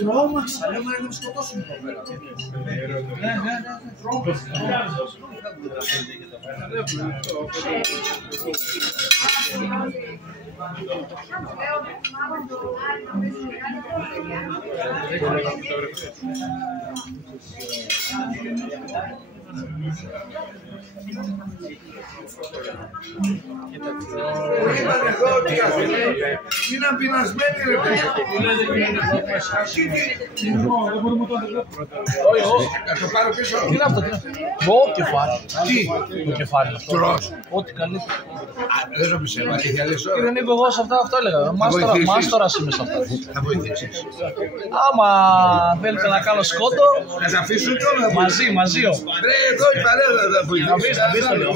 Τρόμαξα, λέω να με σκοτώσουν εδώ πέρα. Ναι. Είπαν εδώ ότι είναι πεινασμένοι ρε παιδιά. Να το πάρω πίσω. Τι είναι αυτό, κεφάλι. Τι? Το κεφάλι αυτό. Τρως. Ό,τι καλύτερο. Δεν το πιστεύω, αλήθεια λες τώρα. Δεν είπα εγώ σε αυτά έλεγα. Μάστορας είμαι σε αυτά. Θα βοηθήσεις. Άμα θέλετε να κάνω σκότο, Να σε αφήσουν τώρα. μαζί όμως. Ρε εδώ η παρέα θα βοηθήσεις. Αφήστε λίγο.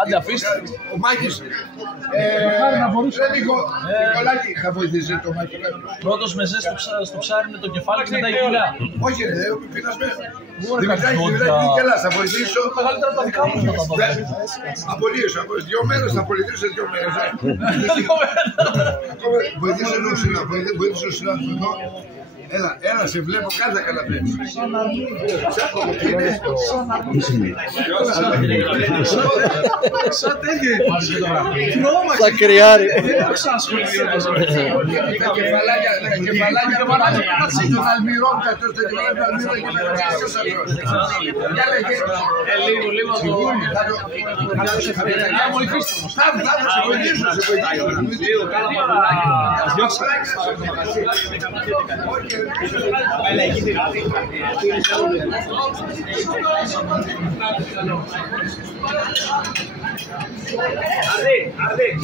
Άντε αφήστε. Ο Μάκης. Ρε Νικολάκη, θα βοηθήσει το Μάκη κάποιος. Πρώτος με ζέστη στο ψάρι είναι το κεφάλι και μετά η κοιλιά. Όχι ρε, πεινασμένο. Δημητράκη, Νικελάς, θα βοηθήσω. Μεγαλύτερα από τα δικά μου θα τα δω. Απολύες, 2 μέρες θα απολυθείς σε 2 μέρες. Βοήθησε ο συνάδελφος εδώ. Έλα, σε βλέπω, κάθε καλά βλέπεις. Σαν τέτοιο. Στα κρυάρι. Δεν ξάσχολη. Τα κεφαλάκια των αλμυρών, τα κεφαλάκια των αλμυρών. Λίγο. Θα βοηθήσω.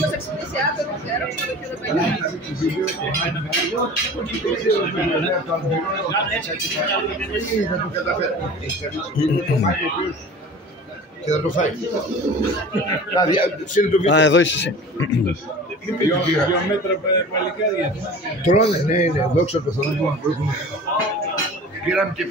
Io se iniziato non c'era, Και θα το φάει. Α, εδώ είσαι εσύ. 2 μέτρα παλικάρια. Τρώνε, ναι, δόξα τω Θεώ που έχουμε. Πήραμε και